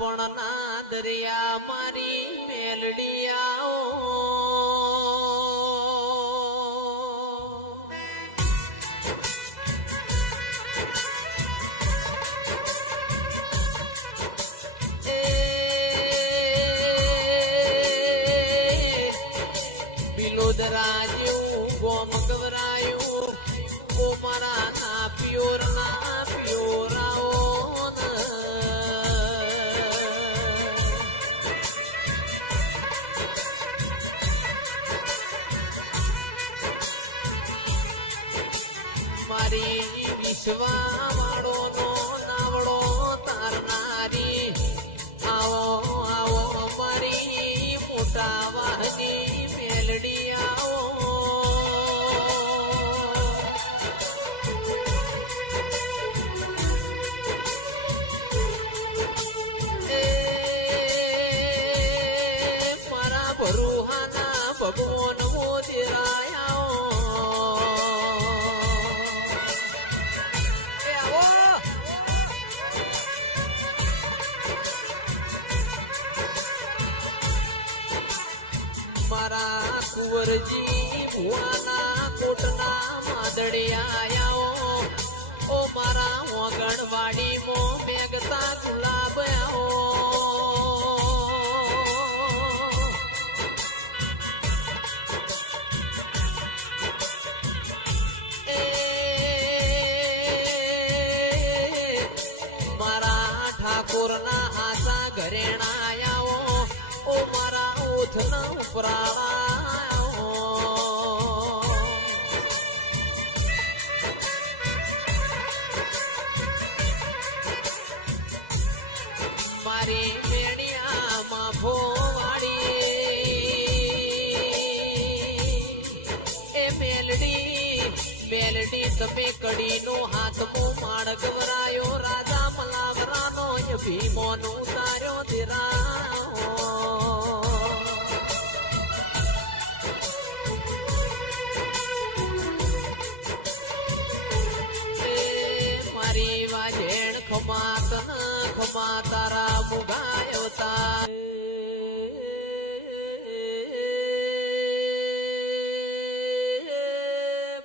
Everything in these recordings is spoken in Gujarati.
પણ ના દરિયા મારી મેલડિયાઓ બિલોદરાયું ગોમ ગવરાયું કોમરા ના પ્યોર મારી વિશ્વાવાળો નો નાવડો તારનારી આવો આવો મારી મોટા વાહની મેલડી આવો મારા ભરુહાના ભગવાન મોદીરાયા મારા કુંવરજી ભુવાના કોટના માદડિયાઓ ઓ મારા ઓગણવાડી મો મેઘતા ગુલાબ આવો મારા ઠાકોરના હાસા ઘરેણા આવો ઓ મારા ઉથના મારી મેડિયામાં ભોવાડી એ મેલડી તમે કડીનો હાથ માળ ગવરાયો રાજા મલાવરાનો ભીમોનો તાર્યો ધીરા ખમા તારા મુગાયવતા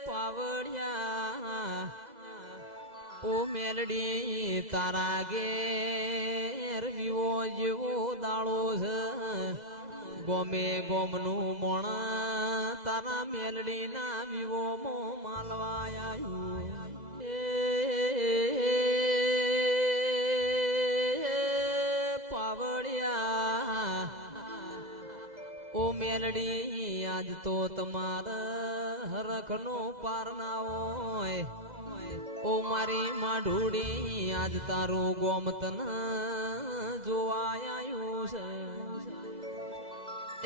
પાવડિયા ઓ મેલડી તારા ઘેર વિવો જેવો દાળો છે ગોમે ગોમનું મોણ તારા મેલડી ના વિવો મો માલવાયા ઓ મેલડી આજ તો તમારા હરખનો પારના હોય ઓ મારી માઢુડી આજ તારું ગોમતન જોવા આવ્યું છે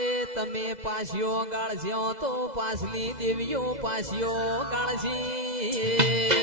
એ તમે પાછ્યો ગાળશો તો પાછલી દેવીઓ પાછ્યો ગાળશી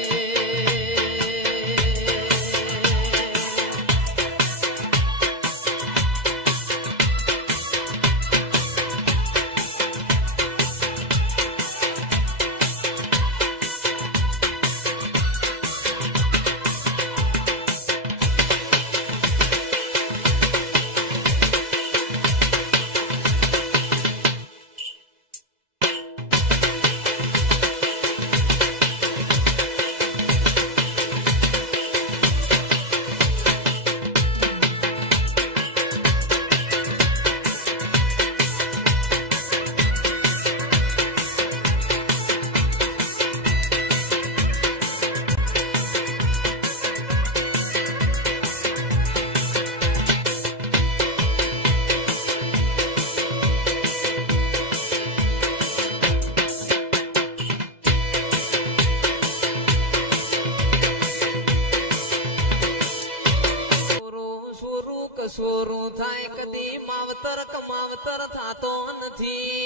સોરું થાય કદી માવતર કમાવતર થાતો નથી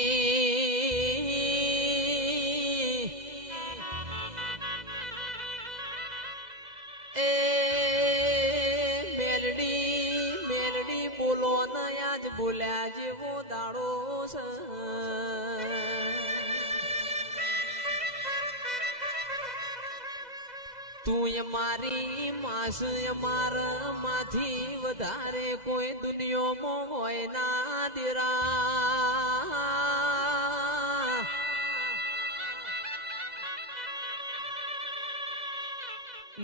એ મેલડી બોલો નયા જ બોલ્યા જેવો દાડો છે તું મારી માસ મારા માંથી વધારે કોઈ દુનિયામાં હોય ના દીરા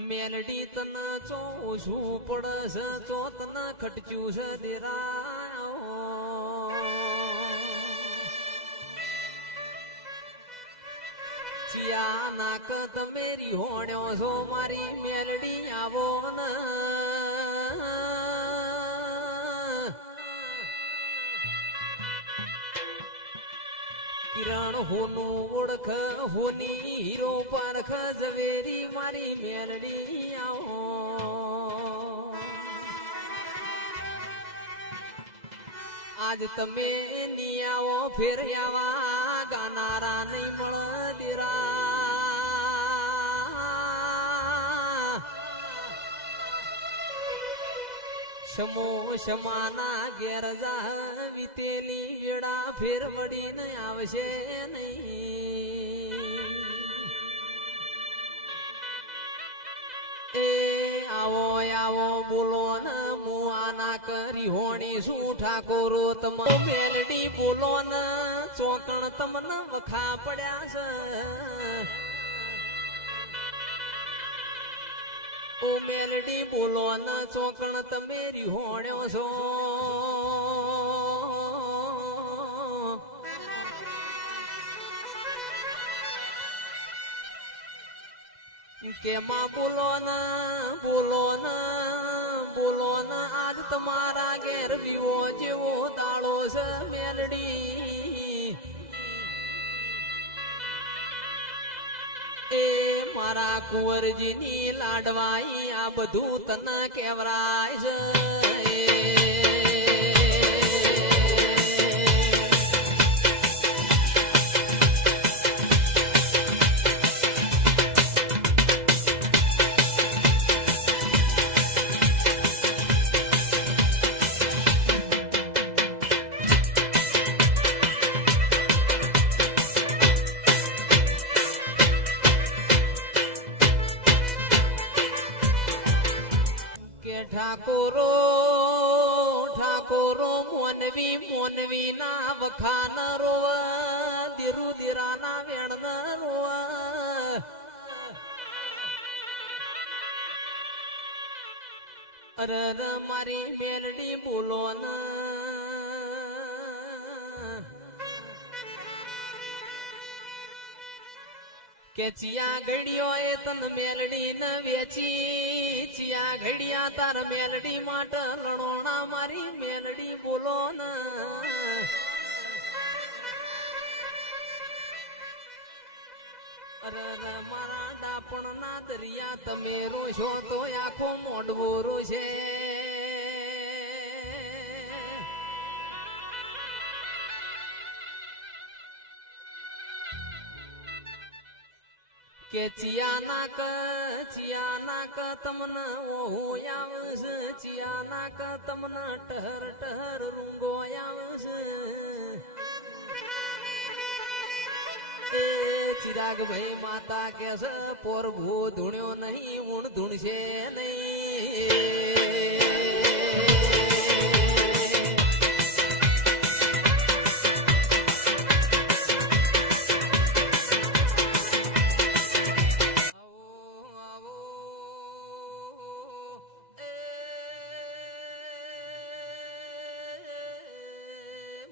મેલડી તન ચોશું પડશે ચોત ના ખટચ્યું છે દીરા ચિયા નાક તમેરી હોણ્યો છો મારી મેલડી આવો ને કિરણ હોનું ઓળખ હોની હીરો પારખ ઝવેરી મારી મેલડી આવો આજ તમે ની આવો ફેર આવા ગાનારા નહીં મળે દીરા સમો સમાના ઘેર જા વીતેલી વેડા ફેર મળીને આવશે નહીં એ આવો આવો બોલો ને મુઆના કરી હોણી શું ઠાકોરો તમ મેલડી બોલો ને ચોકણ તમને વખા પડ્યા છે ઓ મેલડી બોલો ને ચોકણ તમે રીહોણ્યો છો કેમાં બોલો ને બોલો ને બોલો ને આજ તમારા ઘેર વિવો જેવો દાડો છે મેલડી એ મારા કુંવરજીની લાડવાઈ આ બધું તને કેવરાય છે ઠાકોરો ઠાકોરો મોનવી મોનવી ના વખાન રોવ દીરુ દીરા ના વેણ રોવ અરે મારી મેલડી બોલો ના કે ચિયા ઘડિયો એ તન મેલડી ન વેચી ચિયા ઘડિયા તાર મેલડી માટે લણોણા મારી મેલડી બોલો ન અરે મારા ડાપણ ના દરિયા તમે રોશો તો આખો મોડવો રોશે કે ચિયા નાક તમને ઓહું આવશે ચિયા નાક તમને ટહર ટહર રૂંગો આવશે ચિરાગ ભાઈ માતા કે પોર ભૂ ધૂણ્યો નહીં ઊણ ધૂણશે નહીં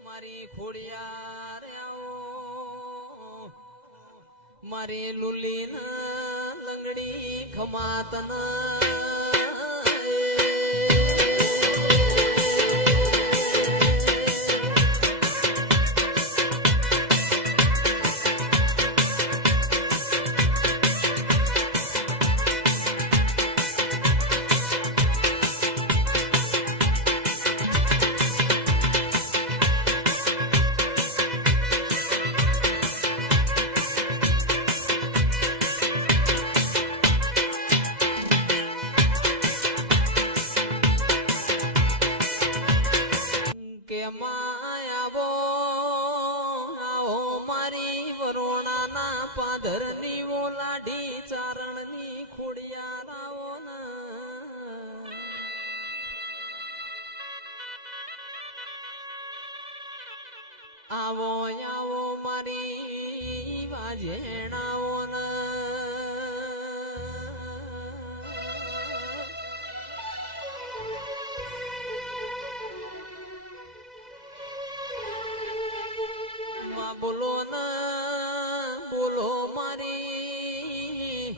મારી ખોડિયાર મારી લુલી ના લંગડી ખમાતના આવો આવો મારી વાજેણાઓ બોલો ના બોલો મારી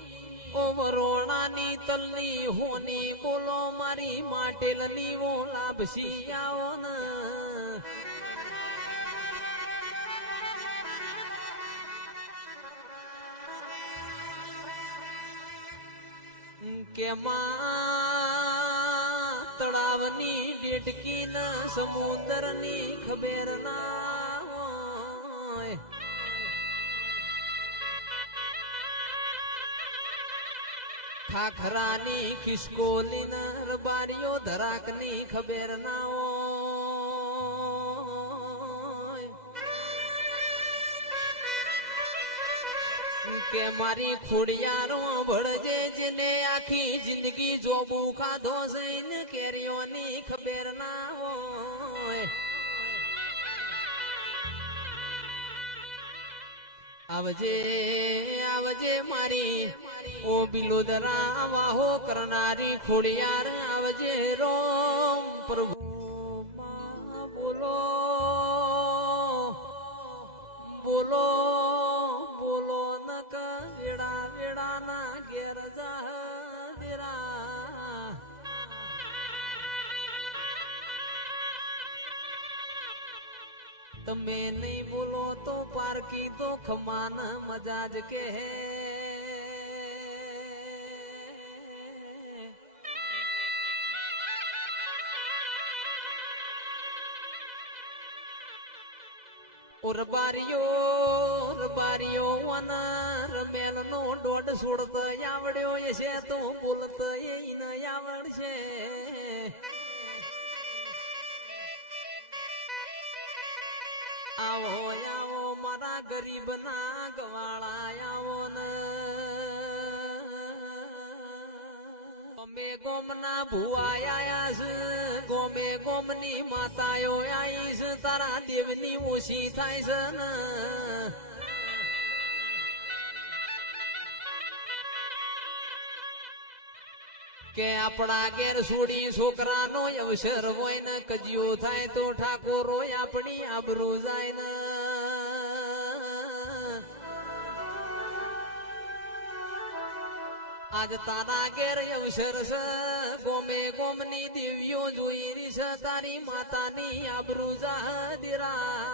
ઓવરોણાની તલની હોની બોલો મારી માટેલની વો લાભસી આવો ના કે તળાવની ડેટકી ના સમુદ્રની ખબર ના હોય ખાખરાની ખિસકોલી ના બારીઓ ધરાકની ખબર ના કે મારી ખોડિયારો ભળજે જેને આખી જિંદગી જોબુ ખાધો જઈને કેરીઓની ખબર ના હોય આવજે આવજે મારી ઓ બિલોદરા વાહો કરનારી ખોડિયાર આવજે રોમ પ્રભુ બોલો બોલો તમે નહીં બોલો તો પારકી તો ખમાન મજાજ કે રબારીઓ વનર મેલ નો દોડ છોડતો આવડ્યો છે તો બોલતો એ ન આવડશે આવો આવો મારા ગરીબ ના ગવાળા આવો અમે ગોમના ભુવા આયા છે ગોમે ગોમની માતાઓ આઈ છે તારા દેવની ઓછી થાય છે ને કે આપણા ઘેર છોડી છોકરાનો અવસર હોય ને કજિયો થાય તો ઠાકોરો આપણી આબરૂ જાય ને આજ તારા ઘેર અવસર છે ગોમે ગોમની દેવીઓ જોઈ રહી છે તારી માતાની આબરૂ જાદરા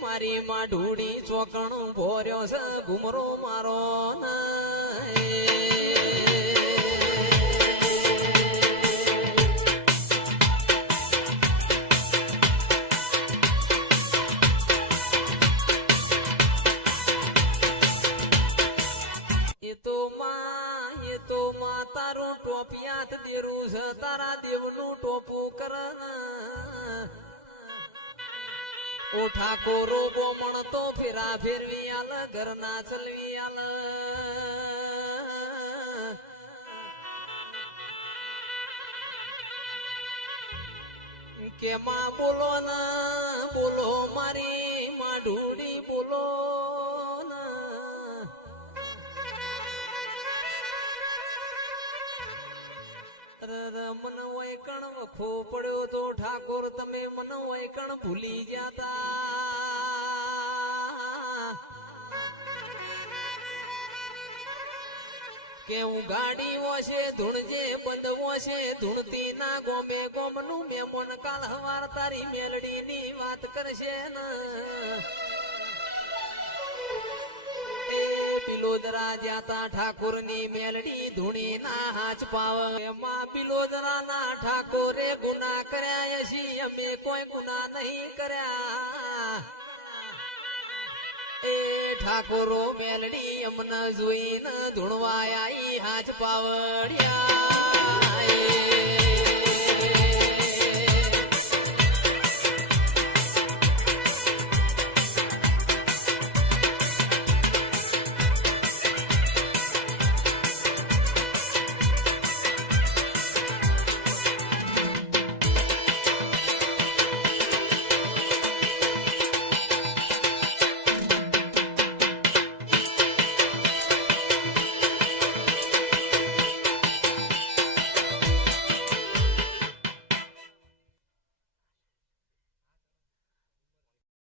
મારી માં ઢૂડી ચોકણું ભોર્યો છે ઘુમરો મારો એ તો માં તારું ટોપિયાત દેરું છે તારા દેવનું ટોપું કર ઓ ઠાકોરો બોમણ તો ફેરા ફેરવી આલ ઘર ના ચલવી આલ કે માં બોલો ના બોલો મારી માં ઢૂડી બોલો મન વૈકણ વખો પડ્યો તો ઠાકોર તમે મન વૈકણ ભૂલી ગયા કે હું ગાડી વોશે ધૂણજે બંધ વોશે ધૂણતી ના ગોમે ગોમનું મેમોન કાલ હવાર તારી મેલડી ની વાત કરશે ને બિલોદરા જાતા ઠાકોર ની મેલડી ધૂણી ના હાથ પાવ એમાં બિલોદરા ના ઠાકોરે ગુના કર્યા છી અમે કોઈ ગુના નહીં કર્યા એ ઠાકોરો મેલડી અમને જોઈને ધૂણવા આઈ હાથ પાવડ્યા